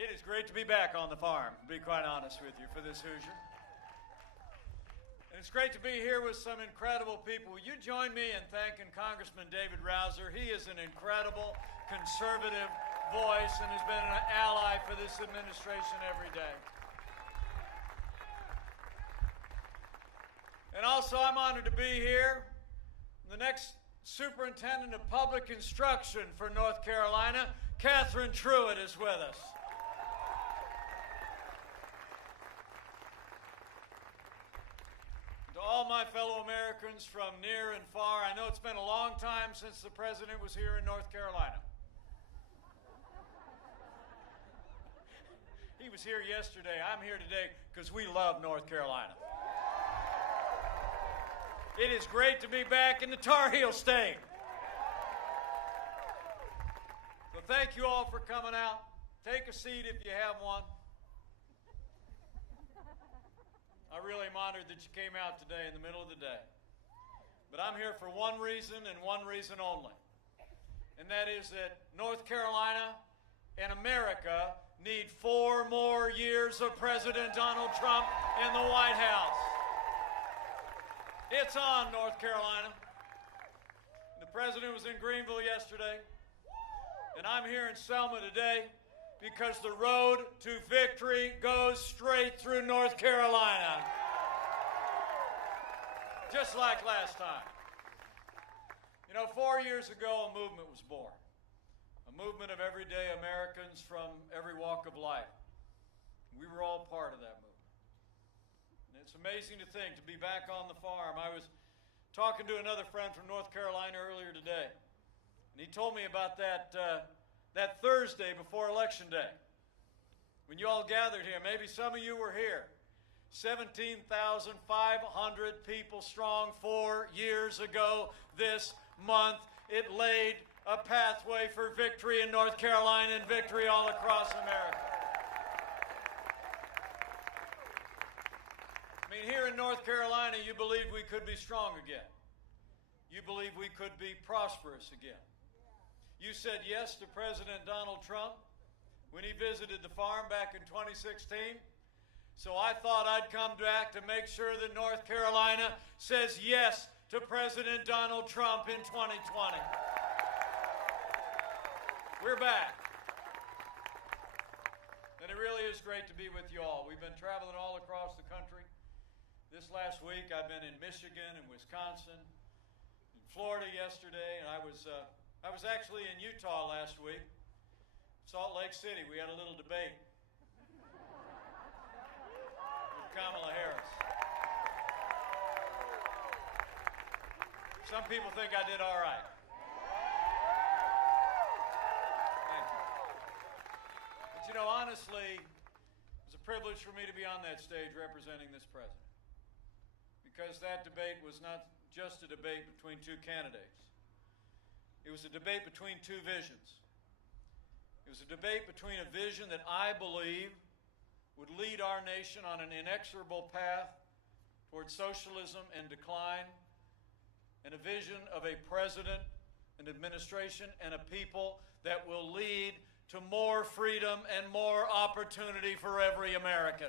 It is great to be back on the farm, to be quite honest with you, for this Hoosier. And it's great to be here with some incredible people. Will you join me in thanking Congressman David Rouser? He is an incredible conservative voice and has been an ally for this administration every day. And also, I'm honored to be here. The next Superintendent of Public Instruction for North Carolina, Catherine Truitt, is with us. To all my fellow Americans from near and far, I know it's been a long time since the President was here in North Carolina. He was here yesterday. I'm here today because we love North Carolina. It is great to be back in the Tar Heel State. So thank you all for coming out. Take a seat if you have one. I really am honored that you came out today in the middle of the day. But I'm here for one reason and one reason only. And that is that North Carolina and America need 4 more years of President Donald Trump in the White House. It's on, North Carolina. The President was in Greenville yesterday, and I'm here in Selma today because the road to victory goes straight through North Carolina. Just like last time. You know, 4 years ago, a movement was born. A movement of everyday Americans from every walk of life. We were all part of that movement. And it's amazing to think, to be back on the farm. I was talking to another friend from North Carolina earlier today, and he told me about that Thursday before Election Day, when you all gathered here. Maybe some of you were here. 17,500 people strong 4 years ago this month. It laid a pathway for victory in North Carolina and victory all across America. I mean, here in North Carolina, you believe we could be strong again. You believe we could be prosperous again. You said yes to President Donald Trump when he visited the farm back in 2016. So I thought I'd come back to make sure that North Carolina says yes to President Donald Trump in 2020. We're back. And it really is great to be with you all. We've been traveling all across the country. This last week, I've been in Michigan and Wisconsin, in Florida yesterday, and I was actually in Utah last week, Salt Lake City. We had a little debate with Kamala Harris. Some people think I did all right. Thank you. But you know, honestly, it was a privilege for me to be on that stage representing this president. Because that debate was not just a debate between two candidates. It was a debate between two visions. It was a debate between a vision that I believe would lead our nation on an inexorable path towards socialism and decline, and a vision of a president, an administration, and a people that will lead to more freedom and more opportunity for every American.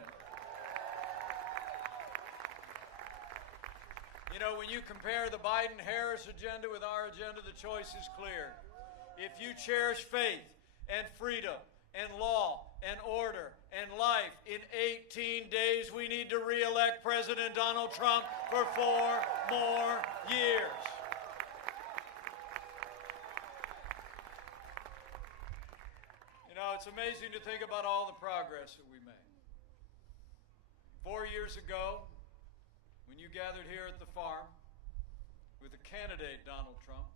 You know, when you compare the Biden-Harris agenda with our agenda, the choice is clear. If you cherish faith and freedom and law and order and life, in 18 days we need to re-elect President Donald Trump for 4 more years. You know, it's amazing to think about all the progress that we made. 4 years ago, when you gathered here at the farm with the candidate Donald Trump,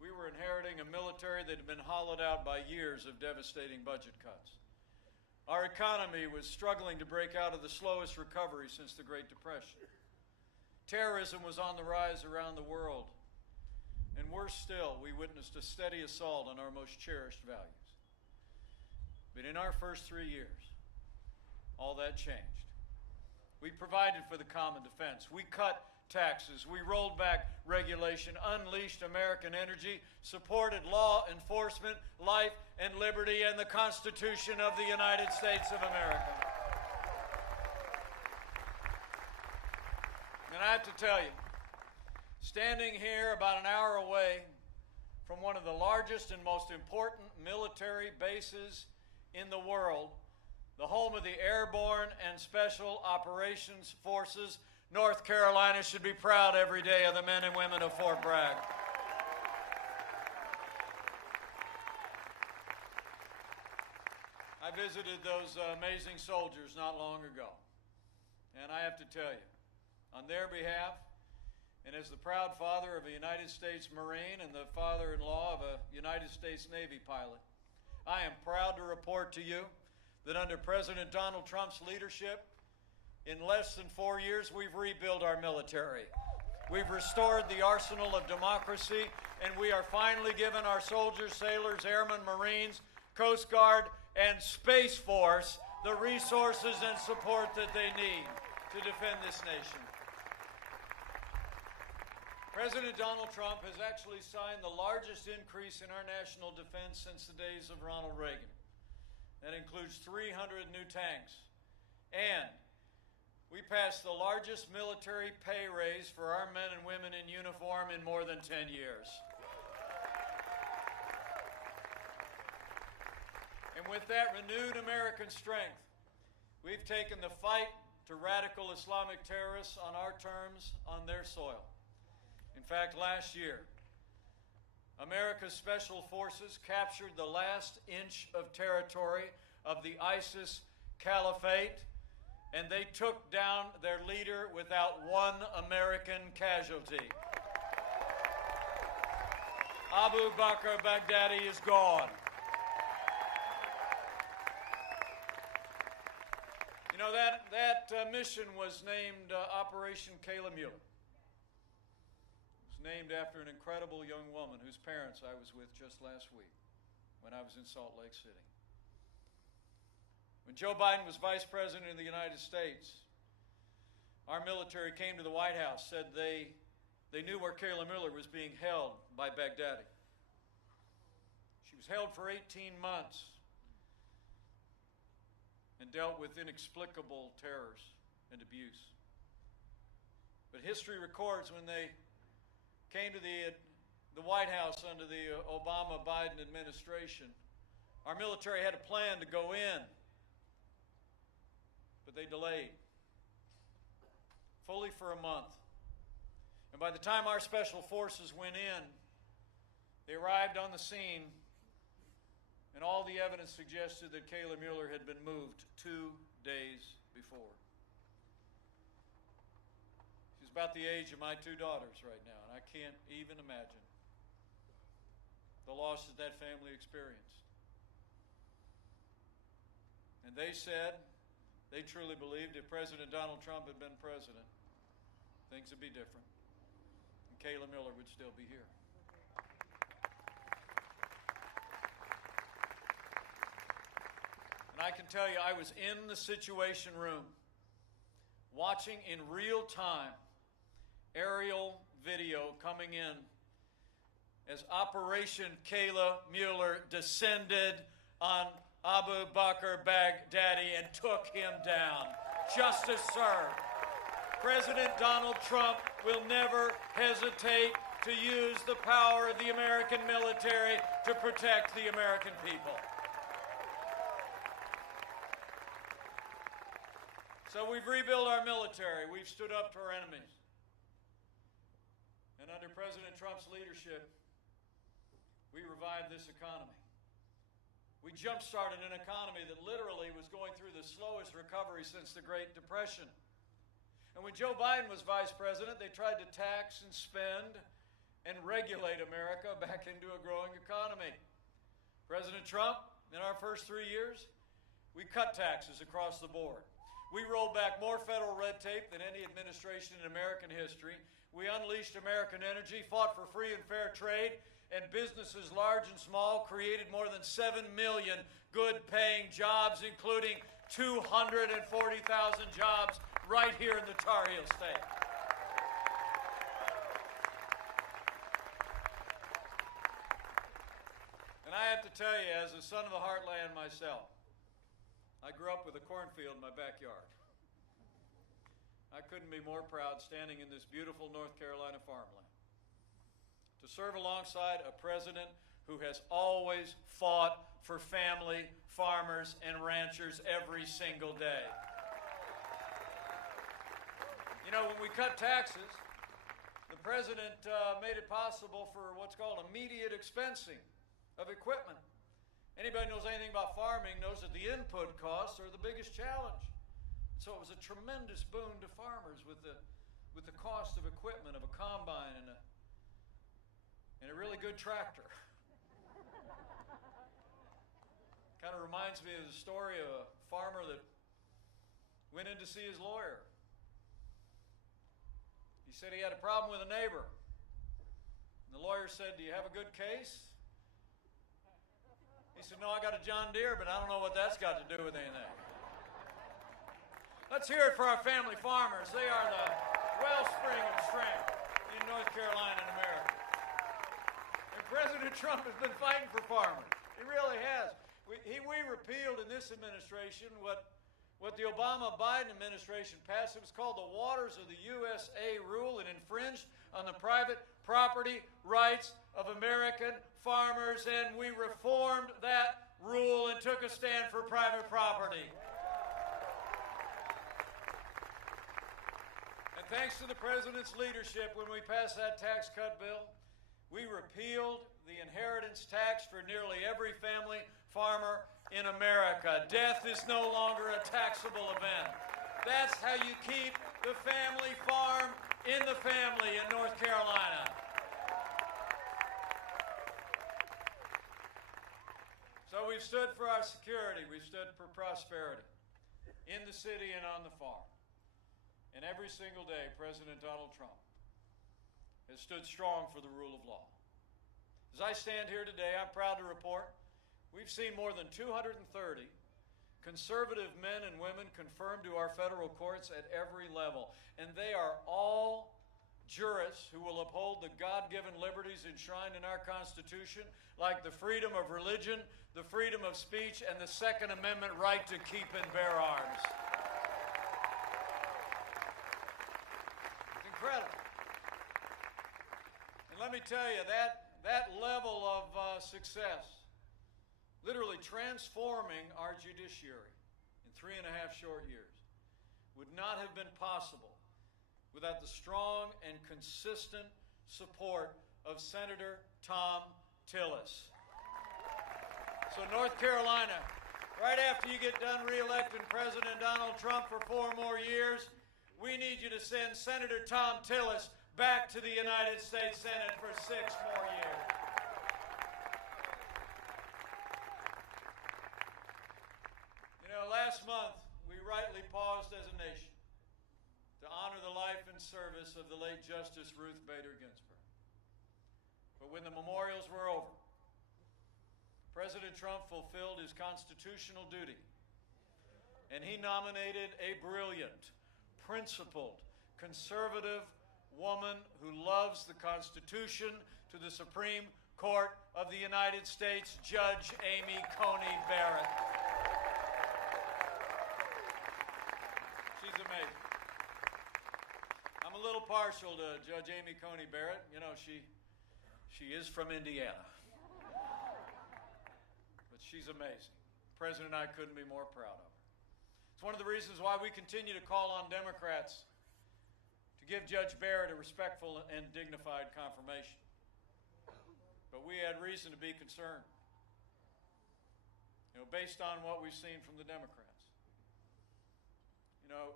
we were inheriting a military that had been hollowed out by years of devastating budget cuts. Our economy was struggling to break out of the slowest recovery since the Great Depression. Terrorism was on the rise around the world. And worse still, we witnessed a steady assault on our most cherished values. But in our first 3 years, all that changed. We provided for the common defense. We cut taxes. We rolled back regulation, unleashed American energy, supported law enforcement, life and liberty, and the Constitution of the United States of America. And I have to tell you, standing here about an hour away from one of the largest and most important military bases in the world, the home of the Airborne and Special Operations Forces, North Carolina should be proud every day of the men and women of Fort Bragg. I visited those amazing soldiers not long ago, and I have to tell you, on their behalf, and as the proud father of a United States Marine and the father-in-law of a United States Navy pilot, I am proud to report to you that under President Donald Trump's leadership, in less than 4 years, we've rebuilt our military. We've restored the arsenal of democracy, and we are finally giving our soldiers, sailors, airmen, Marines, Coast Guard, and Space Force the resources and support that they need to defend this nation. President Donald Trump has actually signed the largest increase in our national defense since the days of Ronald Reagan. That includes 300 new tanks. And we passed the largest military pay raise for our men and women in uniform in more than 10 years. And with that renewed American strength, we've taken the fight to radical Islamic terrorists on our terms, on their soil. In fact, last year, America's Special Forces captured the last inch of territory of the ISIS caliphate, and they took down their leader without one American casualty. Abu Bakr Baghdadi is gone. You know, that mission was named Operation Kayla Mueller. Named after an incredible young woman whose parents I was with just last week when I was in Salt Lake City. When Joe Biden was Vice President of the United States, our military came to the White House, said they knew where Kayla Mueller was being held by Baghdadi. She was held for 18 months and dealt with inexplicable terrors and abuse. But history records when they came to the White House under the Obama-Biden administration, our military had a plan to go in, but they delayed fully for a month. And by the time our special forces went in, they arrived on the scene, and all the evidence suggested that Kayla Mueller had been moved 2 days before. She's about the age of my 2 daughters right now, and I can't even imagine the loss that that family experienced. And they said, they truly believed if President Donald Trump had been president, things would be different, and Kayla Mueller would still be here. And I can tell you, I was in the Situation Room, watching in real time aerial video coming in as Operation Kayla Mueller descended on Abu Bakr Baghdadi and took him down. Justice served. President Donald Trump will never hesitate to use the power of the American military to protect the American people. So we've rebuilt our military. We've stood up to our enemies. And under President Trump's leadership, we revived this economy. We jump-started an economy that literally was going through the slowest recovery since the Great Depression. And when Joe Biden was vice president, they tried to tax and spend and regulate America back into a growing economy. President Trump, in our first 3 years, we cut taxes across the board. We rolled back more federal red tape than any administration in American history. We unleashed American energy, fought for free and fair trade, and businesses large and small created more than 7 million good-paying jobs, including 240,000 jobs right here in the Tar Heel State. to tell you, as a son of the heartland myself, I grew up with a cornfield in my backyard. I couldn't be more proud standing in this beautiful North Carolina farmland to serve alongside a president who has always fought for family, farmers, and ranchers every single day. You know, when we cut taxes, the president made it possible for what's called immediate expensing of equipment. Anybody who knows anything about farming knows that the input costs are the biggest challenge. So it was a tremendous boon to farmers with the cost of equipment, of a combine and a really good tractor. Kind of reminds me of the story of a farmer that went in to see his lawyer. He said he had a problem with a neighbor. And the lawyer said, "Do you have a good case?" He said, "No, I got a John Deere, but I don't know what that's got to do with anything." Let's hear it for our family farmers. They are the wellspring of strength in North Carolina and America. And President Trump has been fighting for farmers. He really has. We repealed in this administration what the Obama-Biden administration passed. It was called the Waters of the USA rule. It infringed on the private property rights of American farmers, and we reformed that rule and took a stand for private property. And thanks to the president's leadership, when we passed that tax cut bill, we repealed the inheritance tax for nearly every family farmer in America. Death is no longer a taxable event. That's how you keep the family farm in the family in North Carolina. So we've stood for our security. We've stood for prosperity in the city and on the farm. And every single day, President Donald Trump has stood strong for the rule of law. As I stand here today, I'm proud to report we've seen more than 230 conservative men and women confirmed to our federal courts at every level. And they are all jurists who will uphold the God-given liberties enshrined in our Constitution, like the freedom of religion, the freedom of speech, and the Second Amendment right to keep and bear arms. It's incredible. And let me tell you, that level of success, literally transforming our judiciary in 3.5 short years, would not have been possible without the strong and consistent support of Senator Tom Tillis. So North Carolina, right after you get done re-electing President Donald Trump for 4 more years, we need you to send Senator Tom Tillis back to the United States Senate for 6 more years. You know, last month, we rightly paused as a nation to honor the life and service of the late Justice Ruth Bader Ginsburg. But when the memorials were over, President Trump fulfilled his constitutional duty, and he nominated a brilliant, principled, conservative woman who loves the Constitution to the Supreme Court of the United States, Judge Amy Coney Barrett. She's amazing. I'm a little partial to Judge Amy Coney Barrett. You know, she is from Indiana. But she's amazing. The President and I couldn't be more proud of her. It's one of the reasons why we continue to call on Democrats to give Judge Barrett a respectful and dignified confirmation. But we had reason to be concerned, you know, based on what we've seen from the Democrats. You know,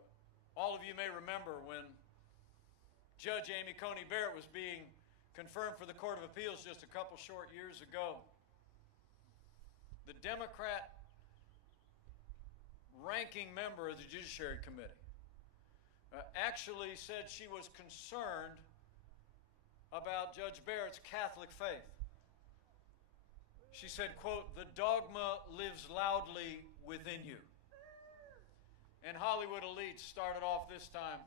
all of you may remember when Judge Amy Coney Barrett was being confirmed for the Court of Appeals just a couple short years ago. The Democrat ranking member of the Judiciary Committee actually said she was concerned about Judge Barrett's Catholic faith. She said, quote, "The dogma lives loudly within you." And Hollywood elites started off this time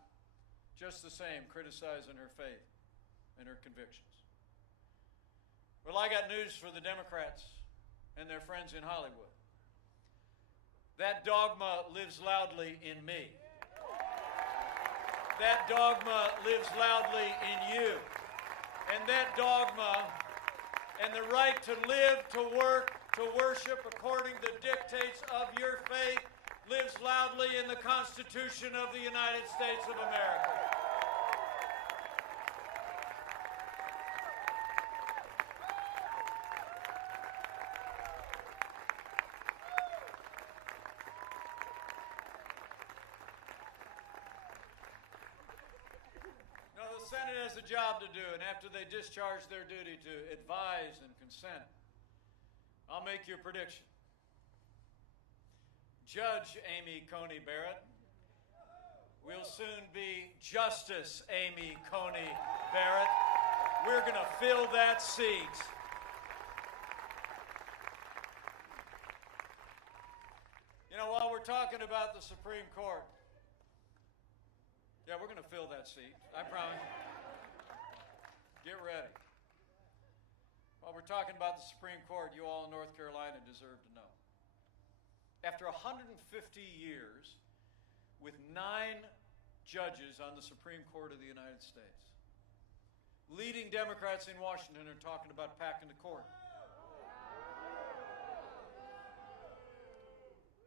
just the same, criticizing her faith and her convictions. Well, I got news for the Democrats and their friends in Hollywood. That dogma lives loudly in me. That dogma lives loudly in you. And that dogma and the right to live, to work, to worship according to the dictates of your faith lives loudly in the Constitution of the United States of America. The Senate has a job to do, and after they discharge their duty to advise and consent, I'll make you a prediction. Judge Amy Coney Barrett will soon be Justice Amy Coney Barrett. We're going to fill that seat. You know, while we're talking about the Supreme Court, yeah, we're going to fill that seat. I promise. Get ready. While we're talking about the Supreme Court, you all in North Carolina deserve to know. After 150 years, with 9 judges on the Supreme Court of the United States, leading Democrats in Washington are talking about packing the court.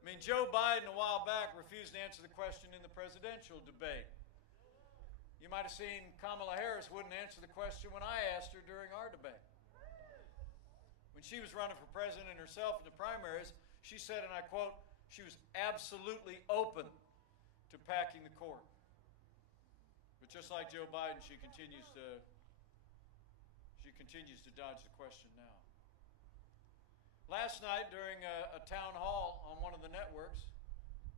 I mean, Joe Biden a while back refused to answer the question in the presidential debate. You might have seen Kamala Harris wouldn't answer the question when I asked her during our debate. When she was running for president herself in the primaries, she said, and I quote, she was absolutely open to packing the court. But just like Joe Biden, she continues to dodge the question now. Last night during a town hall on one of the networks,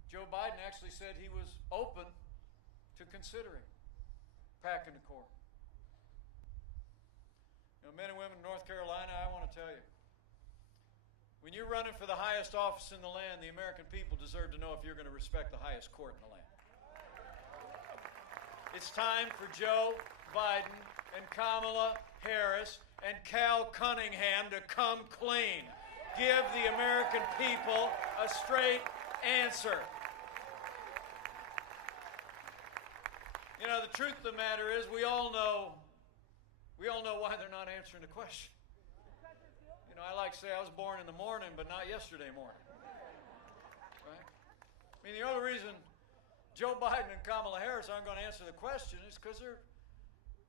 Joe Biden actually said he was open to considering packing the court. You know, men and women in North Carolina, I want to tell you, when you're running for the highest office in the land, the American people deserve to know if you're going to respect the highest court in the land. It's time for Joe Biden and Kamala Harris and Cal Cunningham to come clean. Give the American people a straight answer. You know, the truth of the matter is we all know why they're not answering the question. You know, I like to say I was born in the morning, but not yesterday morning. Right? I mean, the only reason Joe Biden and Kamala Harris aren't going to answer the question is because they're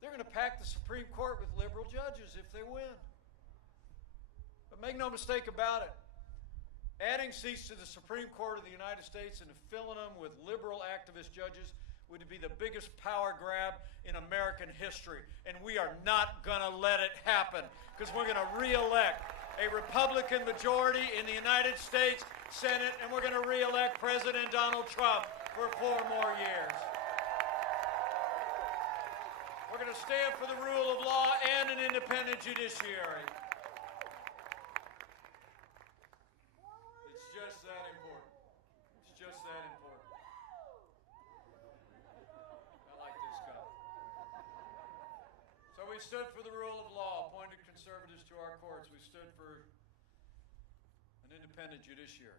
going to pack the Supreme Court with liberal judges if they win. But make no mistake about it. Adding seats to the Supreme Court of the United States and filling them with liberal activist judges would be the biggest power grab in American history. And we are not going to let it happen because we're going to re-elect a Republican majority in the United States Senate, and we're going to re-elect President Donald Trump for 4 more years. We're going to stand for the rule of law and an independent judiciary. It's just that important. It's just that important. We stood for the rule of law, appointed conservatives to our courts. We stood for an independent judiciary.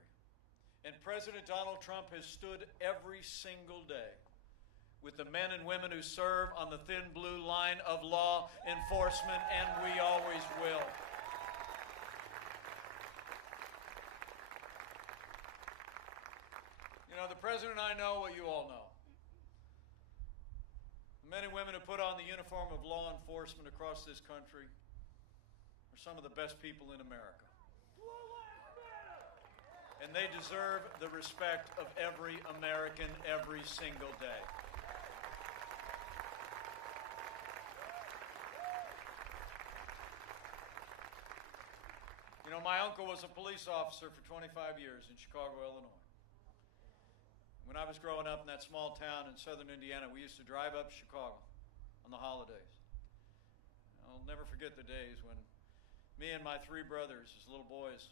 And President Donald Trump has stood every single day with the men and women who serve on the thin blue line of law enforcement, and we always will. You know, the president and I know what you all know. The men and women who put on the uniform of law enforcement across this country are some of the best people in America. And they deserve the respect of every American every single day. You know, my uncle was a police officer for 25 years in Chicago, Illinois. When I was growing up in that small town in southern Indiana, we used to drive up Chicago on the holidays. I'll never forget the days when me and my 3 brothers, as little boys,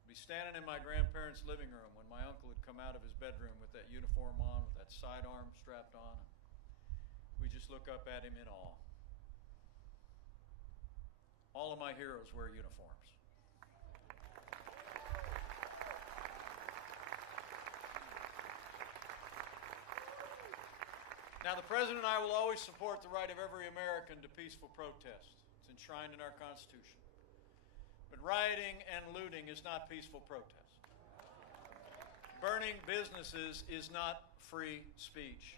would be standing in my grandparents' living room when my uncle would come out of his bedroom with that uniform on, with that sidearm strapped on. We just look up at him in awe. All of my heroes wear uniforms. Now, the President and I will always support the right of every American to peaceful protest. It's enshrined in our Constitution. But rioting and looting is not peaceful protest. Burning businesses is not free speech.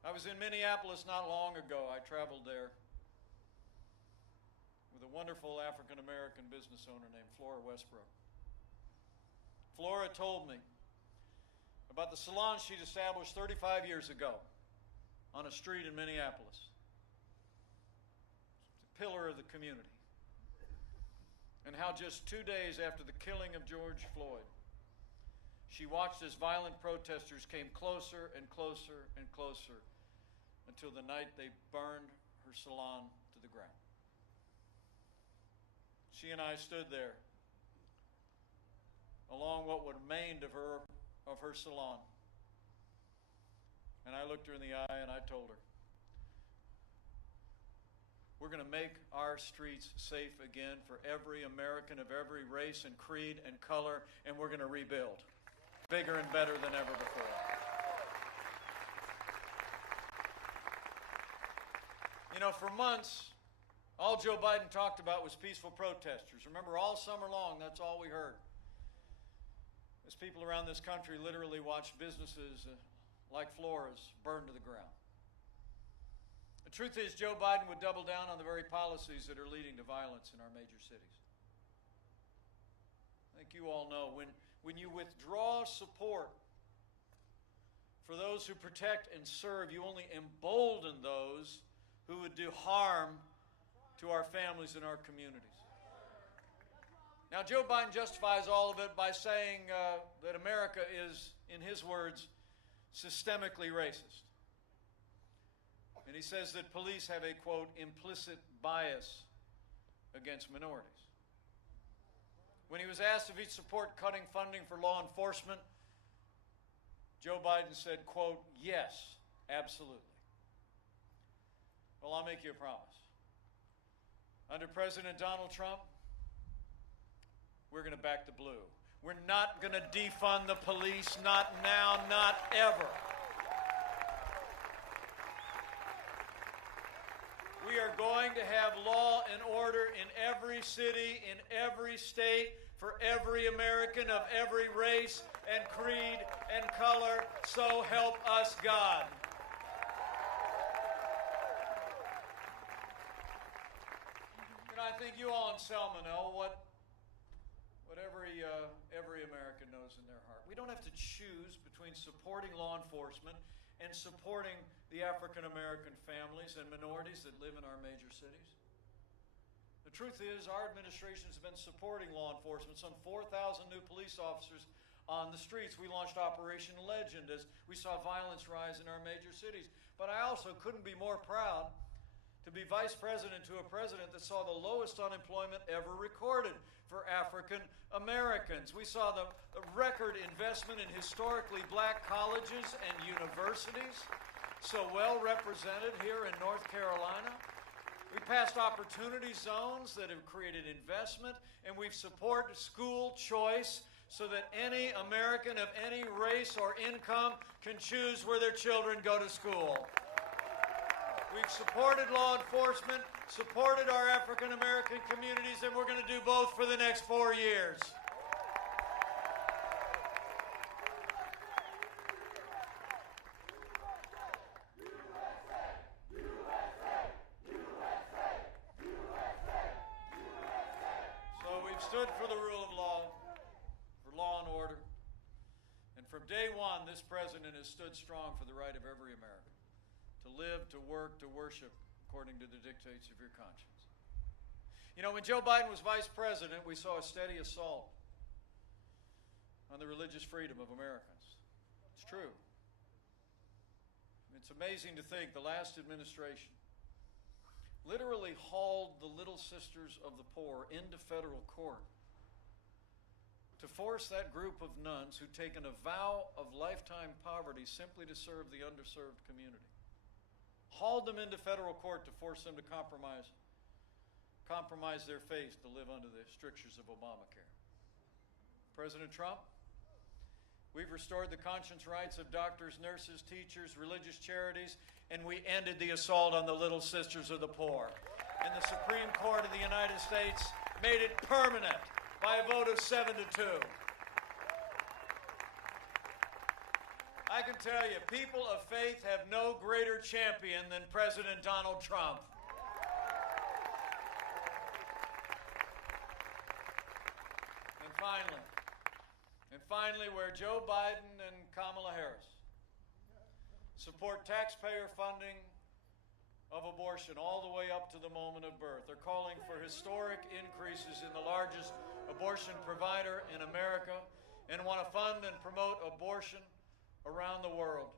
I was in Minneapolis not long ago. I traveled there with a wonderful African-American business owner named Flora Westbrook. Flora told me about the salon she'd established 35 years ago on a street in Minneapolis. It's a pillar of the community. And how just 2 days after the killing of George Floyd, she watched as violent protesters came closer and closer and closer until the night they burned her salon to the ground. She and I stood there along what remained of her salon. And I looked her in the eye and I told her, we're going to make our streets safe again for every American of every race and creed and color, and we're going to rebuild bigger and better than ever before. You know, for months, all Joe Biden talked about was peaceful protesters. Remember, all summer long, that's all we heard. As people around this country literally watched businesses like Flora's burn to the ground. The truth is, Joe Biden would double down on the very policies that are leading to violence in our major cities. I think you all know, when you withdraw support for those who protect and serve, you only embolden those who would do harm to our families and our communities. Now, Joe Biden justifies all of it by saying that America is, in his words, systemically racist. And he says that police have a, quote, implicit bias against minorities. When he was asked if he'd support cutting funding for law enforcement, Joe Biden said, quote, yes, absolutely. Well, I'll make you a promise. Under President Donald Trump, we're going to back the blue. We're not going to defund the police, not now, not ever. We are going to have law and order in every city, in every state, for every American of every race and creed and color, so help us God. And I think you all in Selma know what every American knows in their heart. We don't have to choose between supporting law enforcement and supporting the African-American families and minorities that live in our major cities. The truth is, our administration has been supporting law enforcement, some 4,000 new police officers on the streets. We launched Operation Legend as we saw violence rise in our major cities. But I also couldn't be more proud to be vice president to a president that saw the lowest unemployment ever recorded for African Americans. We saw the record investment in historically black colleges and universities, so well represented here in North Carolina. We passed opportunity zones that have created investment, and we've supported school choice so that any American of any race or income can choose where their children go to school. We've supported law enforcement, supported our African-American communities, and we're going to do both for the next 4 years. So we've stood for the rule of law, for law and order, and from day one, this president has stood strong for the right of every American to live, to work, to worship according to the dictates of your conscience. You know, when Joe Biden was vice president, we saw a steady assault on the religious freedom of Americans. It's true. It's amazing to think the last administration literally hauled the Little Sisters of the Poor into federal court to force that group of nuns who'd taken a vow of lifetime poverty simply to serve the underserved community. Hauled them into federal court to force them to compromise their faith to live under the strictures of Obamacare. President Trump, We've restored the conscience rights of doctors, nurses, teachers, religious charities, and we ended the assault on the Little Sisters of the Poor. And the Supreme Court of the United States made it permanent by a vote of 7-2. I can tell you, people of faith have no greater champion than President Donald Trump. And finally, where Joe Biden and Kamala Harris support taxpayer funding of abortion all the way up to the moment of birth, they're calling for historic increases in the largest abortion provider in America and want to fund and promote abortion around the world.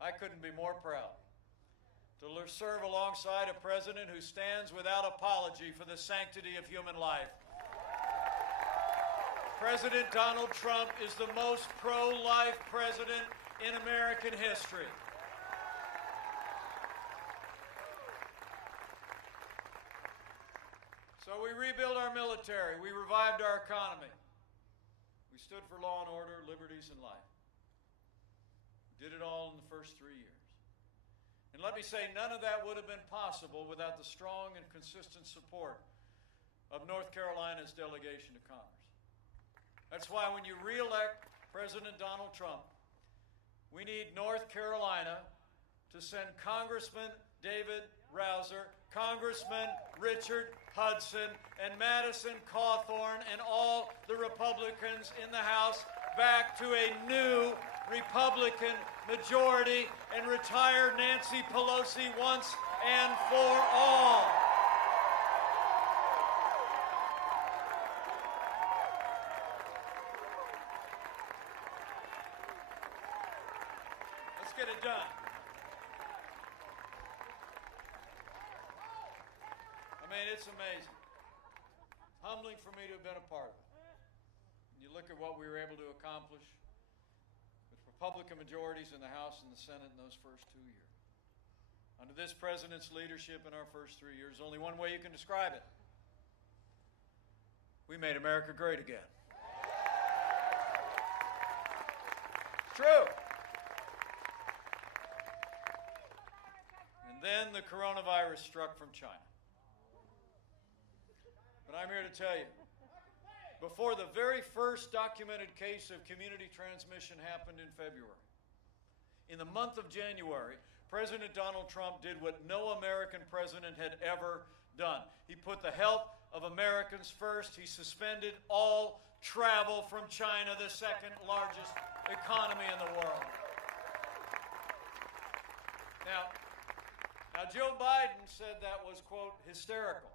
I couldn't be more proud to serve alongside a president who stands without apology for the sanctity of human life. President Donald Trump is the most pro-life president in American history. So we rebuilt our military. We revived our economy. We stood for law and order, liberties, and life. We did it all in the first 3 years. And let me say, none of that would have been possible without the strong and consistent support of North Carolina's delegation to Congress. That's why when you re-elect President Donald Trump, we need North Carolina to send Congressman David Rouser, Congressman Richard Hudson, and Madison Cawthorn, and all the Republicans in the House back to a new Republican majority and retire Nancy Pelosi once and for all. Let's get it done. I mean, it's amazing. It's humbling for me to have been a part of it. And you look at what we were able to accomplish with Republican majorities in the House and the Senate in those first 2 years. Under this president's leadership in our first 3 years, only one way you can describe it. We made America great again. It's true. And then the coronavirus struck from China. But I'm here to tell you, before the very first documented case of community transmission happened in February, in the month of January, President Donald Trump did what no American president had ever done. He put the health of Americans first. He suspended all travel from China, the second largest economy in the world. Now, Joe Biden said that was, quote, hysterical.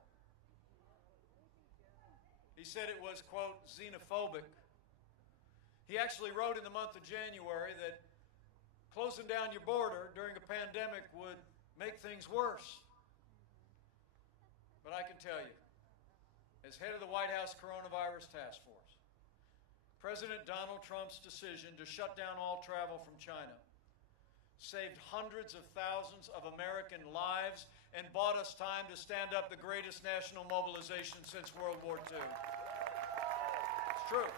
He said it was, quote, xenophobic. He actually wrote in the month of January that closing down your border during a pandemic would make things worse. But I can tell you, as head of the White House Coronavirus Task Force, President Donald Trump's decision to shut down all travel from China saved hundreds of thousands of American lives and bought us time to stand up the greatest national mobilization since World War II. It's true.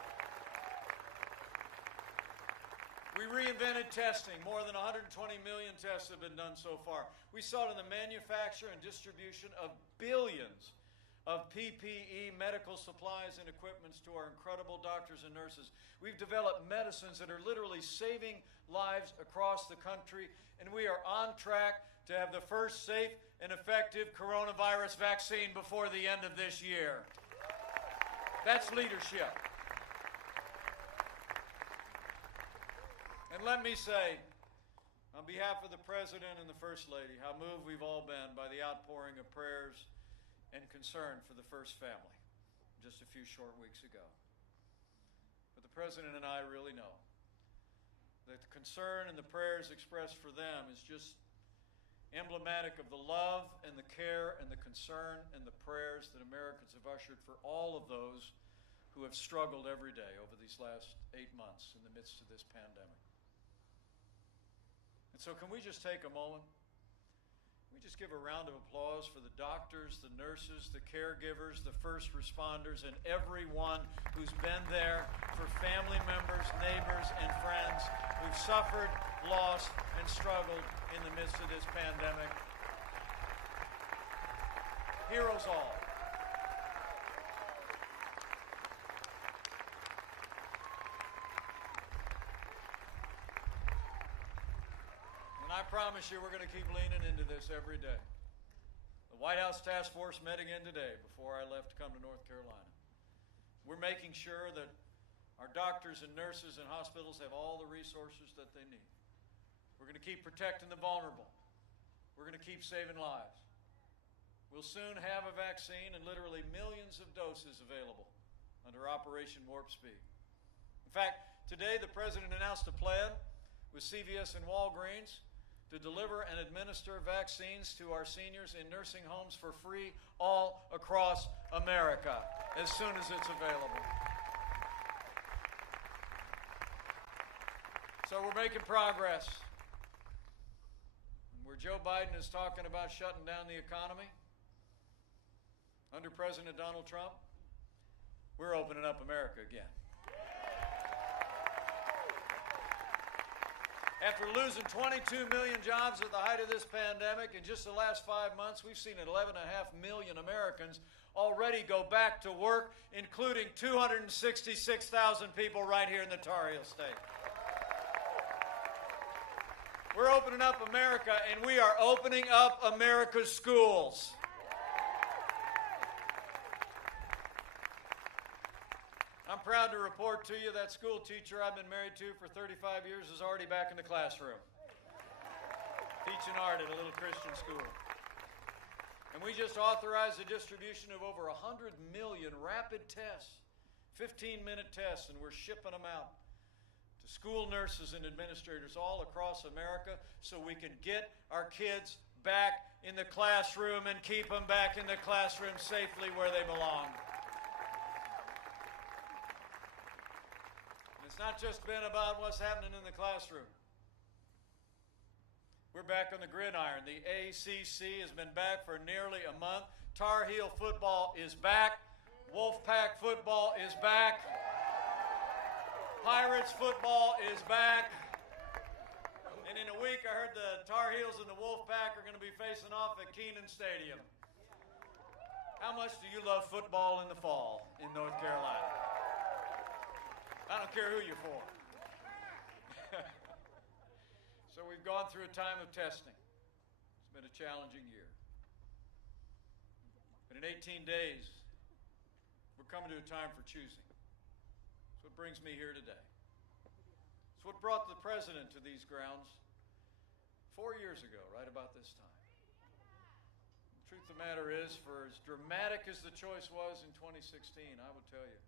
We reinvented testing. More than 120 million tests have been done so far. We saw it in the manufacture and distribution of billions of PPE, medical supplies, and equipments to our incredible doctors and nurses. We've developed medicines that are literally saving lives across the country, and we are on track to have the first safe and effective coronavirus vaccine before the end of this year. That's leadership. And let me say, on behalf of the President and the First Lady, how moved we've all been by the outpouring of prayers and concern for the first family just a few short weeks ago. But the President and I really know that the concern and the prayers expressed for them is just emblematic of the love and the care and the concern and the prayers that Americans have ushered for all of those who have struggled every day over these last 8 months in the midst of this pandemic. And so can we just take a moment We just give a round of applause for the doctors, the nurses, the caregivers, the first responders, and everyone who's been there for family members, neighbors, and friends who've suffered, lost, and struggled in the midst of this pandemic. Heroes all. And I promise you we're going to keep leaning into this every day. The White House Task Force met again today before I left to come to North Carolina. We're making sure that our doctors and nurses and hospitals have all the resources that they need. We're going to keep protecting the vulnerable. We're going to keep saving lives. We'll soon have a vaccine and literally millions of doses available under Operation Warp Speed. In fact, today the President announced a plan with CVS and Walgreens to deliver and administer vaccines to our seniors in nursing homes for free all across America as soon as it's available. So we're making progress. And where Joe Biden is talking about shutting down the economy, under President Donald Trump, we're opening up America again. After losing 22 million jobs at the height of this pandemic, in just the last 5 months, we've seen 11.5 million Americans already go back to work, including 266,000 people right here in the Tar Heel State. We're opening up America, and we are opening up America's schools. I'm proud to report to you that school teacher I've been married to for 35 years is already back in the classroom, teaching art at a little Christian school. And we just authorized the distribution of over 100 million rapid tests, 15-minute tests, and we're shipping them out to school nurses and administrators all across America so we can get our kids back in the classroom and keep them back in the classroom safely where they belong. It's not just been about what's happening in the classroom. We're back on the gridiron. The ACC has been back for nearly a month. Tar Heel football is back. Wolfpack football is back. Pirates football is back. And in a week, I heard the Tar Heels and the Wolfpack are going to be facing off at Kenan Stadium. How much do you love football in the fall in North Carolina? I don't care who you're for. So we've gone through a time of testing. It's been a challenging year. But in 18 days, we're coming to a time for choosing. That's what brings me here today. It's what brought the President to these grounds 4 years ago, right about this time. The truth of the matter is, for as dramatic as the choice was in 2016, I would tell you,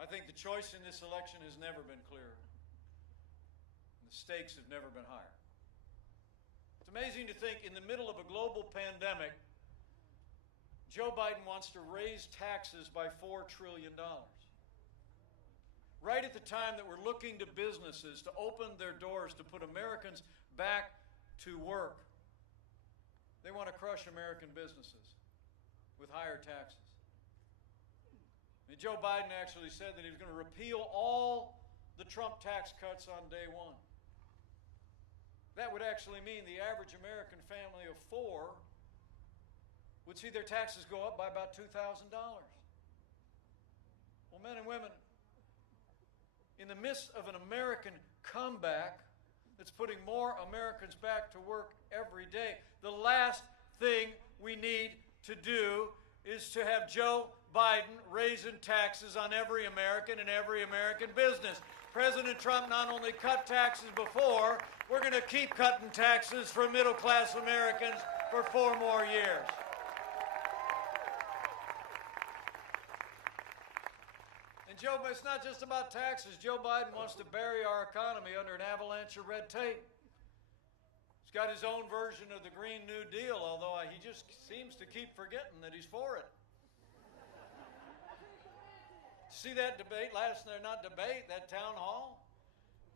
I think the choice in this election has never been clearer. And the stakes have never been higher. It's amazing to think in the middle of a global pandemic, Joe Biden wants to raise taxes by $4 trillion. Right at the time that we're looking to businesses to open their doors to put Americans back to work, they want to crush American businesses with higher taxes. And Joe Biden actually said that he was going to repeal all the Trump tax cuts on day one. That would actually mean the average American family of 4 would see their taxes go up by about $2,000. Well, men and women, in the midst of an American comeback that's putting more Americans back to work every day, the last thing we need to do is to have Joe Biden raising taxes on every American and every American business. President Trump not only cut taxes before, we're going to keep cutting taxes for middle-class Americans for 4 more years. And Joe, it's not just about taxes. Joe Biden wants to bury our economy under an avalanche of red tape. He's got his own version of the Green New Deal, although he just seems to keep forgetting that he's for it. See that debate last night, not debate, that town hall?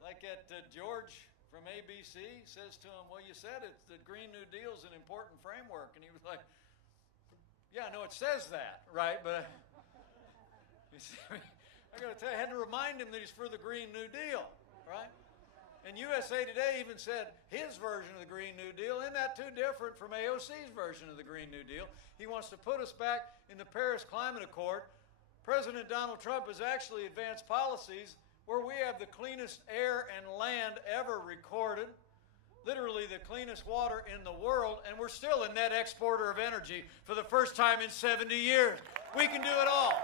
Like at George from ABC says to him, well, you said it, the Green New Deal is an important framework. And he was like, yeah, I know it says that, right? But I got to tell you, I had to remind him that he's for the Green New Deal, right? And USA Today even said his version of the Green New Deal, isn't that too different from AOC's version of the Green New Deal? He wants to put us back in the Paris Climate Accord. President Donald Trump has actually advanced policies where we have the cleanest air and land ever recorded, literally the cleanest water in the world, and we're still a net exporter of energy for the first time in 70 years. We can do it all.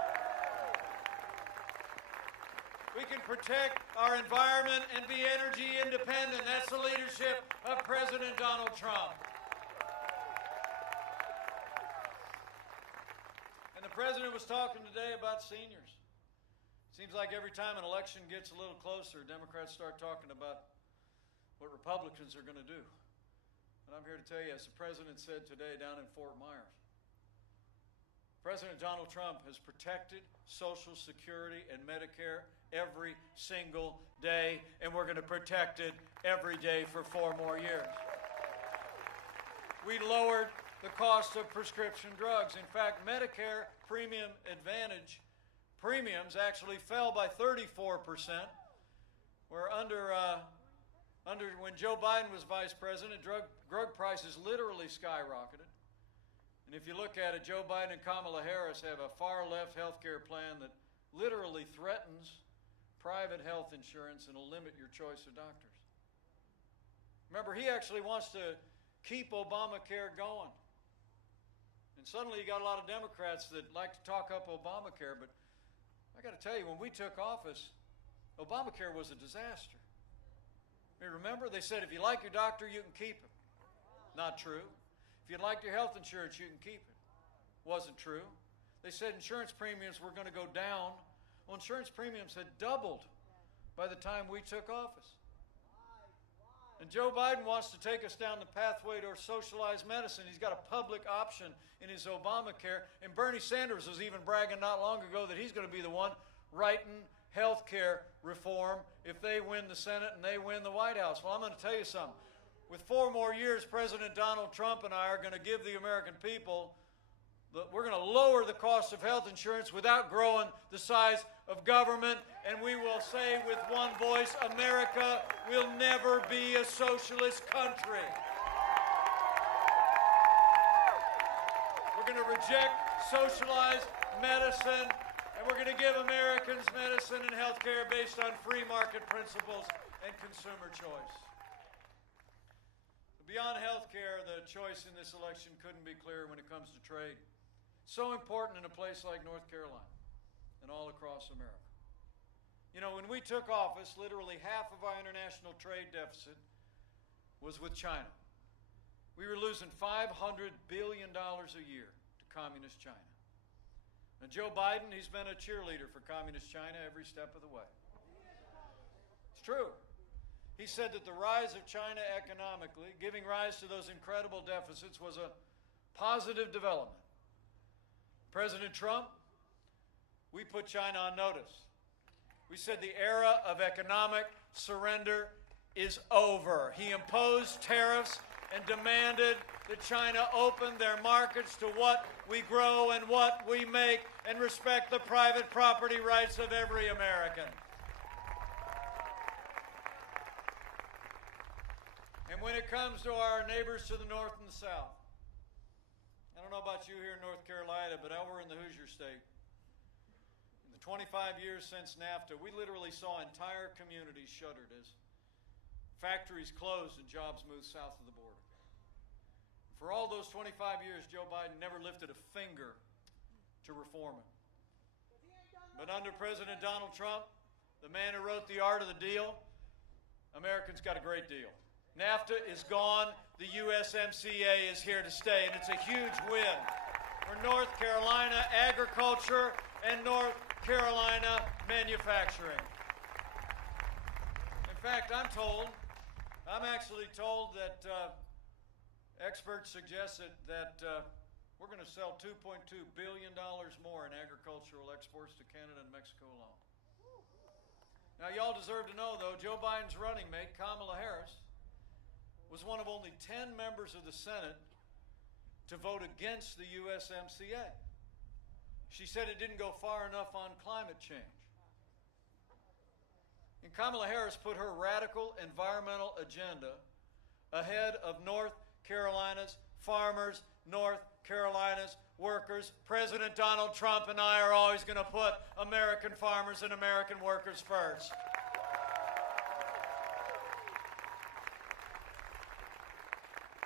We can protect our environment and be energy independent. That's the leadership of President Donald Trump. And the president was talking today about seniors. Seems like every time an election gets a little closer, Democrats start talking about what Republicans are going to do. And I'm here to tell you, as the president said today down in Fort Myers, President Donald Trump has protected Social Security and Medicare every single day, and we're going to protect it every day for 4 more years. We lowered the cost of prescription drugs. In fact, Medicare Premium Advantage premiums actually fell by 34%, where when Joe Biden was vice president, drug prices literally skyrocketed. And if you look at it, Joe Biden and Kamala Harris have a far-left health care plan that literally threatens private health insurance and will limit your choice of doctors. Remember, he actually wants to keep Obamacare going. And suddenly you got a lot of Democrats that like to talk up Obamacare, but I got to tell you, when we took office, Obamacare was a disaster. You remember, they said if you like your doctor, you can keep him. Not true. If you like your health insurance, you can keep it. Wasn't true. They said insurance premiums were going to go down. Well, insurance premiums had doubled by the time we took office. And Joe Biden wants to take us down the pathway to socialized medicine. He's got a public option in his Obamacare. And Bernie Sanders was even bragging not long ago that he's going to be the one writing health care reform if they win the Senate and they win the White House. Well, I'm going to tell you something. With 4 more years, President Donald Trump and I are going to give the American people, we're going to lower the cost of health insurance without growing the size of government, and we will say with one voice, America will never be a socialist country. We're going to reject socialized medicine, and we're going to give Americans medicine and health care based on free market principles and consumer choice. Beyond health care, the choice in this election couldn't be clearer when it comes to trade. So important in a place like North Carolina and all across America. You know, when we took office, literally half of our international trade deficit was with China. We were losing $500 billion a year to communist China. Now, Joe Biden, he's been a cheerleader for communist China every step of the way. It's true. He said that the rise of China economically, giving rise to those incredible deficits, was a positive development. President Trump, we put China on notice. We said the era of economic surrender is over. He imposed tariffs and demanded that China open their markets to what we grow and what we make and respect the private property rights of every American. And when it comes to our neighbors to the north and the south, I don't know about you here in North Carolina, but over in the Hoosier State, in the 25 years since NAFTA, we literally saw entire communities shuttered as factories closed and jobs moved south of the border. For all those 25 years, Joe Biden never lifted a finger to reform it. But under President Donald Trump, the man who wrote The Art of the Deal, Americans got a great deal. NAFTA is gone. The USMCA is here to stay, and it's a huge win for North Carolina agriculture and North Carolina manufacturing. In fact, I'm actually told that experts suggest that we're going to sell $2.2 billion more in agricultural exports to Canada and Mexico alone. Now, y'all deserve to know, though, Joe Biden's running mate, Kamala Harris, was one of only 10 members of the Senate to vote against the USMCA. She said it didn't go far enough on climate change. And Kamala Harris put her radical environmental agenda ahead of North Carolina's farmers, North Carolina's workers. President Donald Trump and I are always going to put American farmers and American workers first.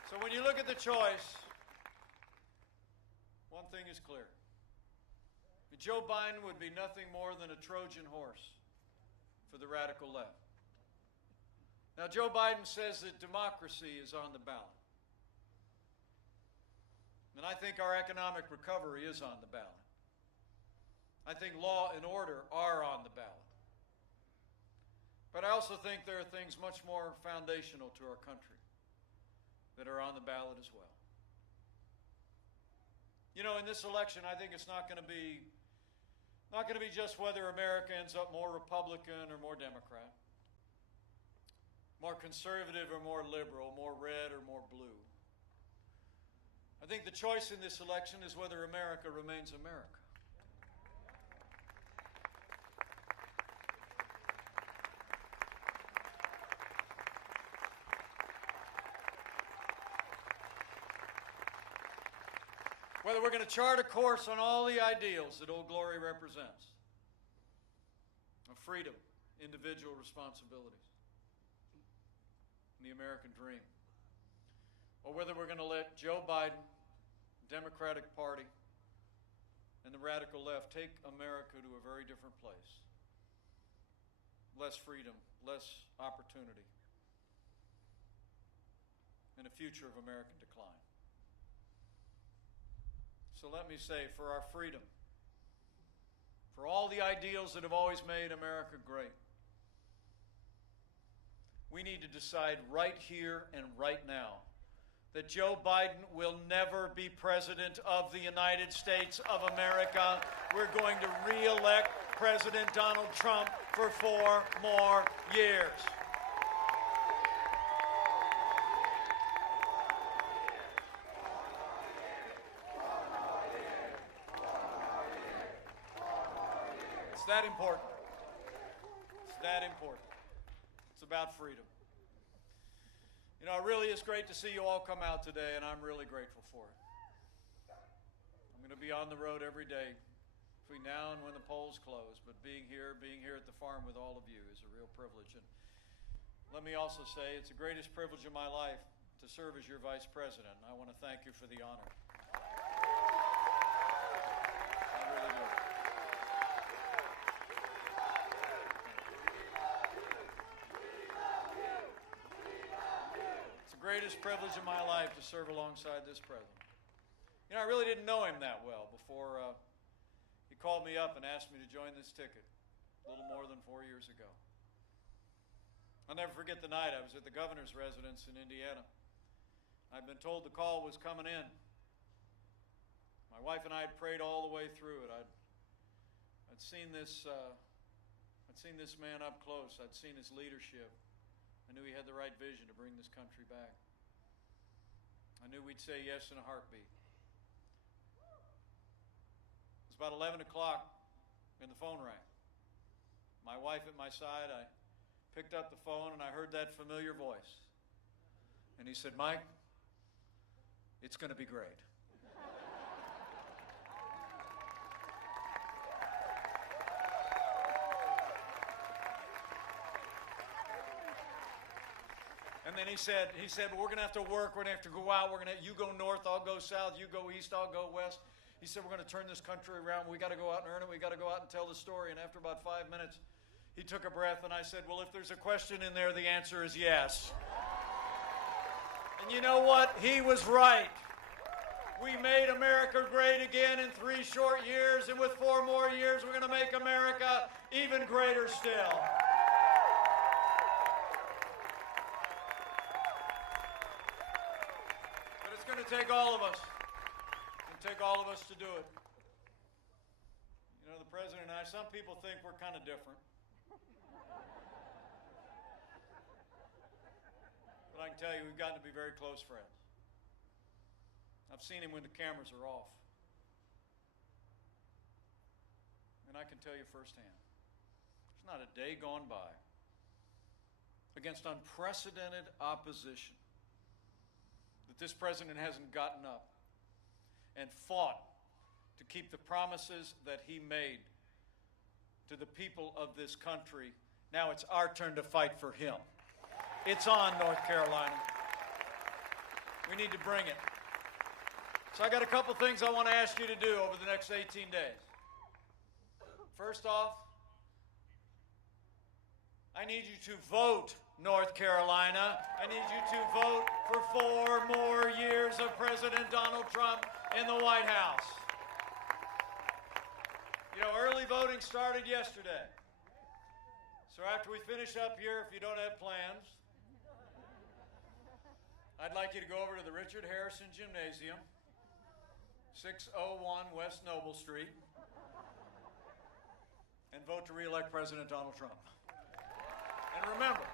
So when you look at the choice, one thing is clear. Joe Biden would be nothing more than a Trojan horse for the radical left. Now, Joe Biden says that democracy is on the ballot. And I think our economic recovery is on the ballot. I think law and order are on the ballot. But I also think there are things much more foundational to our country that are on the ballot as well. You know, in this election, I think it's not going to be just whether America ends up more Republican or more Democrat, more conservative or more liberal, more red or more blue. I think the choice in this election is whether America remains America. Whether we're going to chart a course on all the ideals that Old Glory represents, of freedom, individual responsibilities, and the American dream, or whether we're going to let Joe Biden, Democratic Party, and the radical left take America to a very different place. Less freedom, less opportunity, and a future of American decline. So let me say, for our freedom, for all the ideals that have always made America great, we need to decide right here and right now that Joe Biden will never be president of the United States of America. We're going to re-elect President Donald Trump for 4 more years. It's that important. It's that important. It's about freedom. You know, it really is great to see you all come out today, and I'm really grateful for it. I'm going to be on the road every day between now and when the polls close, but being here at the farm with all of you is a real privilege. And let me also say it's the greatest privilege of my life to serve as your vice president, and I want to thank you for the honor. I really do. Greatest privilege of my life to serve alongside this president. You know, I really didn't know him that well before he called me up and asked me to join this ticket a little more than 4 years ago. I'll never forget the night I was at the governor's residence in Indiana. I'd been told the call was coming in. My wife and I had prayed all the way through it. I'd seen this man up close. I'd seen his leadership. I knew he had the right vision to bring this country back. I knew we'd say yes in a heartbeat. It was about 11 o'clock and the phone rang. My wife at my side, I picked up the phone and I heard that familiar voice. And he said, "Mike, it's going to be great." And then he said, "Well, we're going to have to work. We're going to have to go out. You go north, I'll go south. You go east, I'll go west." He said, "We're going to turn this country around. We got to go out and earn it. We got to go out and tell the story." And after about 5 minutes, he took a breath and I said, "Well, if there's a question in there, the answer is yes." And you know what? He was right. We made America great again in 3 short years, and with 4 more years, we're going to make America even greater still. It's going to take all of us. It's going to take all of us to do it. You know, the president and I, some people think we're kind of different. But I can tell you, we've gotten to be very close friends. I've seen him when the cameras are off. And I can tell you firsthand, there's not a day gone by against unprecedented opposition that this president hasn't gotten up and fought to keep the promises that he made to the people of this country. Now it's our turn to fight for him. It's on, North Carolina. We need to bring it. So I got a couple things I want to ask you to do over the next 18 days. First off, I need you to vote, North Carolina. I need you to vote for 4 more years of President Donald Trump in the White House. You know, early voting started yesterday. So after we finish up here, if you don't have plans, I'd like you to go over to the Richard Harrison Gymnasium, 601 West Noble Street, and vote to re-elect President Donald Trump. And remember,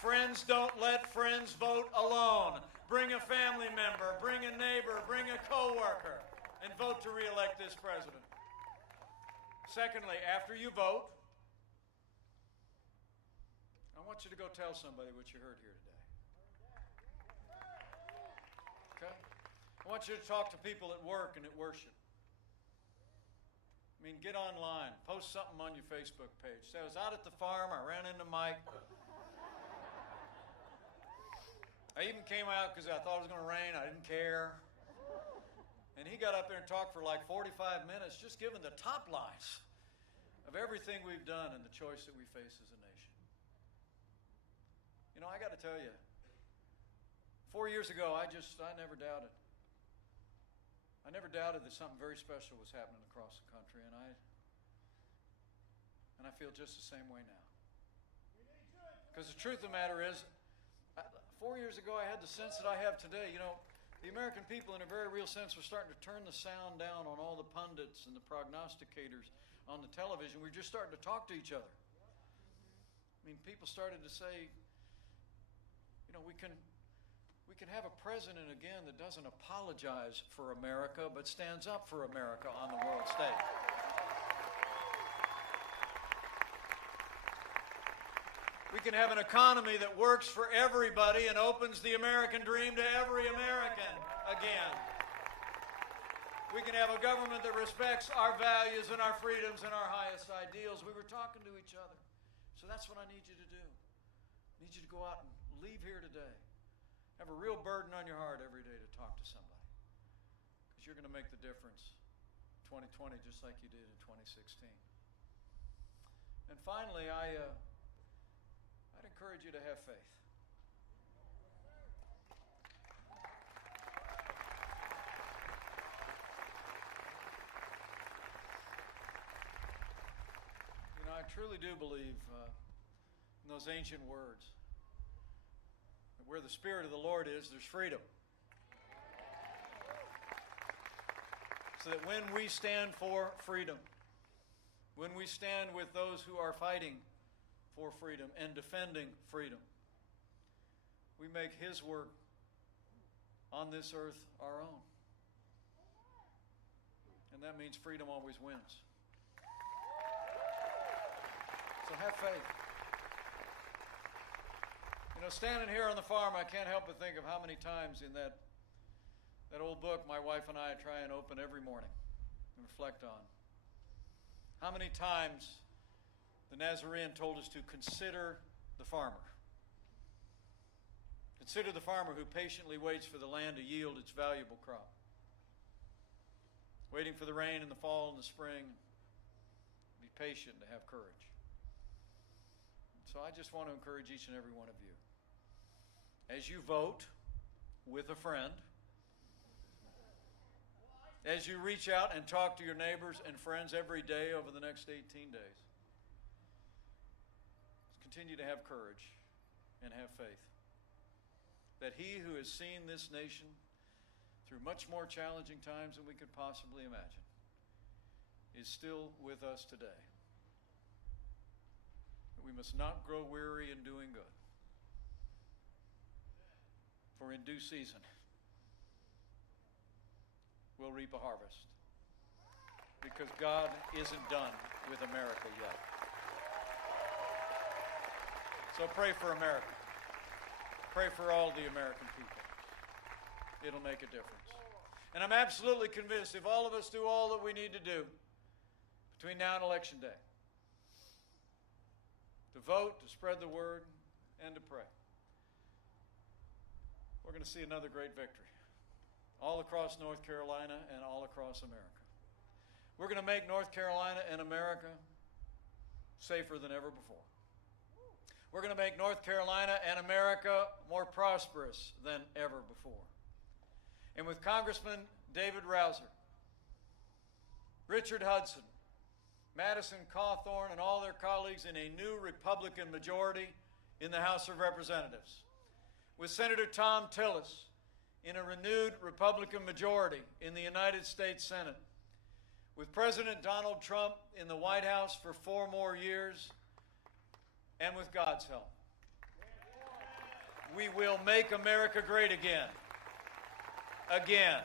friends don't let friends vote alone. Bring a family member, bring a neighbor, bring a coworker, and vote to re-elect this president. Secondly, after you vote, I want you to go tell somebody what you heard here today. Okay? I want you to talk to people at work and at worship. I mean, get online, post something on your Facebook page. Say, I was out at the farm, I ran into Mike. I even came out because I thought it was going to rain, I didn't care. And he got up there and talked for like 45 minutes, just giving the top lines of everything we've done and the choice that we face as a nation. You know, I got to tell you, 4 years ago, I never doubted. I never doubted that something very special was happening across the country, and I feel just the same way now. Because the truth of the matter is, 4 years ago, I had the sense that I have today. You know, the American people, in a very real sense, were starting to turn the sound down on all the pundits and the prognosticators on the television. We were just starting to talk to each other. I mean, people started to say, you know, we can have a president again that doesn't apologize for America, but stands up for America on the world stage. We can have an economy that works for everybody and opens the American dream to every American again. We can have a government that respects our values and our freedoms and our highest ideals. We were talking to each other. So that's what I need you to do. I need you to go out and leave here today. Have a real burden on your heart every day to talk to somebody. Because you're going to make the difference in 2020 just like you did in 2016. And finally, I'd encourage you to have faith. You know, I truly do believe in those ancient words. Where the Spirit of the Lord is, there's freedom. So that when we stand for freedom, when we stand with those who are fighting for freedom and defending freedom, we make His work on this earth our own. And that means freedom always wins. So have faith. You know, standing here on the farm, I can't help but think of how many times in that old book my wife and I try and open every morning and reflect on. How many times the Nazarene told us to consider the farmer. Consider the farmer who patiently waits for the land to yield its valuable crop. Waiting for the rain in the fall and the spring. Be patient, to have courage. So I just want to encourage each and every one of you. As you vote with a friend, as you reach out and talk to your neighbors and friends every day over the next 18 days, continue to have courage and have faith that He who has seen this nation through much more challenging times than we could possibly imagine is still with us today. must not grow weary in doing good. For in due season, we'll reap a harvest. Because God isn't done with America yet. So pray for America. Pray for all the American people. It'll make a difference. And I'm absolutely convinced if all of us do all that we need to do between now and Election Day, to vote, to spread the word, and to pray, we're going to see another great victory all across North Carolina and all across America. We're going to make North Carolina and America safer than ever before. We're going to make North Carolina and America more prosperous than ever before. And with Congressman David Rouser, Richard Hudson, Madison Cawthorn, and all their colleagues in a new Republican majority in the House of Representatives, with Senator Tom Tillis in a renewed Republican majority in the United States Senate, with President Donald Trump in the White House for 4 more years, and with God's help, we will make America great again. Again.